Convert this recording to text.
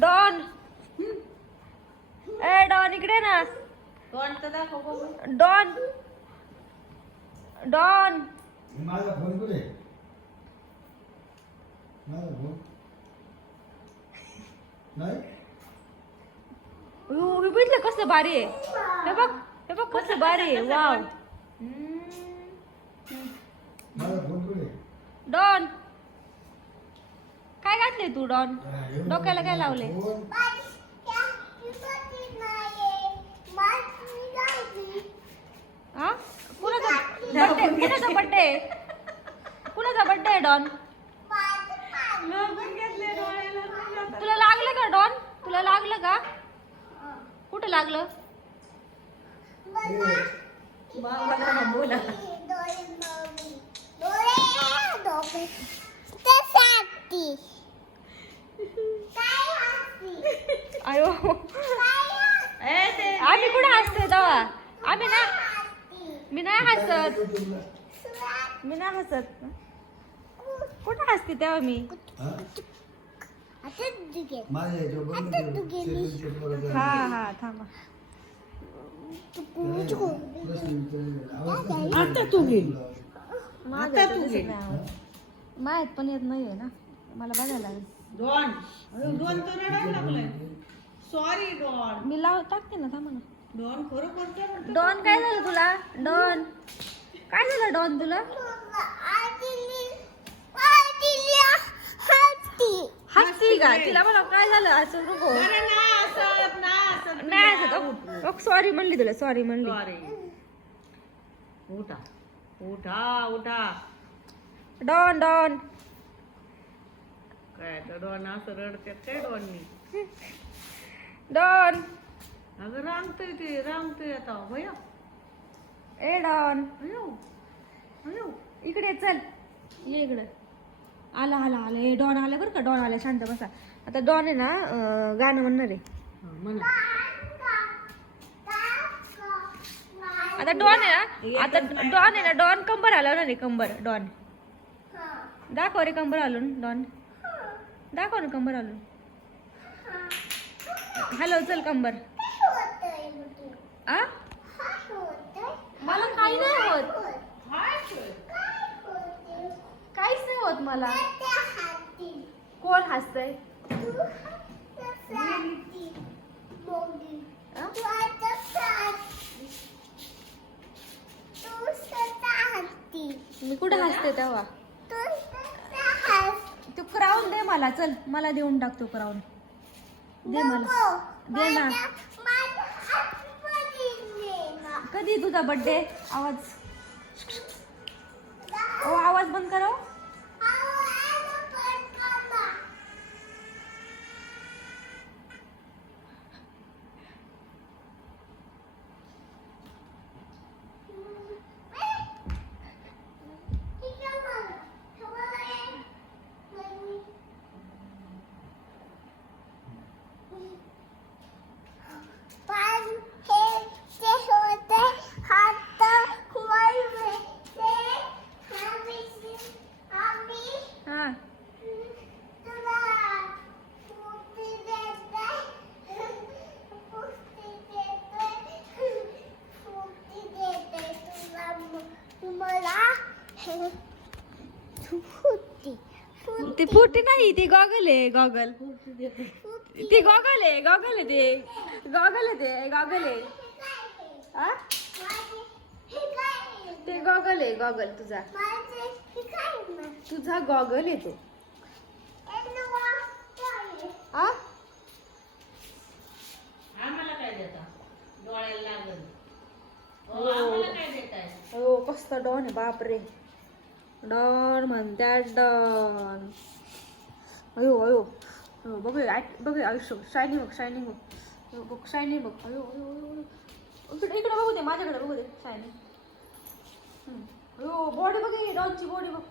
Don ए don इकडे ना. Don तर दाखव बघू. डॉन डॉन माझा फोन कुठे? माझा फोन नाही. बघितलं कसं भारी आहे. हे बघ कसं भारी आहे. वाव. माझा फोन कुठे? डॉन काय घातले तू डॉन? डोक्याला काय लावले? हा कुणाचा बर्थडे? कुणाचा बर्थडे आहे डॉन? तुला लागलं का डॉन? तुला लागलं का? कुठं लागलं? बोला. अयो आम्ही कुठं हसतोय तेव्हा? आम्ही ना मी नाही हसत. मी नाही हसत. कुठं हसते तेव्हा मी? हा हा थांबा. आता तू गेली. माहित पण येत नाहीये ना मला बघायला लागेल. डॉन डॉन तर रडायला लागलाय. Sorry don. मी टाकते ना थांबा ना. डॉन खरोखर डॉन काय झालं तुला? डॉन काय झालं डॉन तुला? हसती का? तिला मला काय झालं असं नको. नाही असं सॉरी म्हणली तुला. सॉरी म्हणली. उठा उठा उठा. डॉन डॉन काय तर डॉन असं रडतात काय डॉननी? डॉन अगं रांगतोय आता भैया. ए डॉन अयो अयो इकडे चल. ये इकडे. आला आला आला. ए डॉन आला बरं का. डॉन आला. शांत बसा. आता डॉन आहे ना गाणं म्हणणार आहे. म्हणा. आता डॉन आहे ना. आता डॉन आहे ना. डॉन कंबर हलवणार आहे. कंबर डॉन दाखव रे. कंबर हलवून डॉन दाखव ना. कंबर हलवून हॅलो चल कंबर. आ मला काही नाही होत. काहीच नाही होत मला. कोण हसतय? मी कुठे हसते तेव्हा? तू क्राऊन दे मला. चल मला देऊन टाक तो क्राऊन. दे मला. दे ना. कधी तुझा बर्थडे? आवाज ओ आवाज बंद करो. ती फुटी नाही. ती गॉगल आहे. गॉगल ती गॉगल आहे. गॉगल आहे ते. गॉगल आहे ते. गॉगल आहे. आ ते गॉगल आहे. गॉगल तुझा तुझा गॉगल आहे तो. आ आम्हाला काय देता? डोळ्याला लागल. आम्हाला काय देताय? हो कसला डॉन आहे. बापरे. डॉन म्हणतात डॉन. अयो अयो बघ बघ आयुष्य. शायनिंग बघ. शायनिंग बघ. बघ शायनिंग बघ. अयो अयो अयो इकडे बघू दे. माझ्याकडे बघू दे. शायनिंग. अयो बॉडी बघ. डॉनची बॉडी बघ.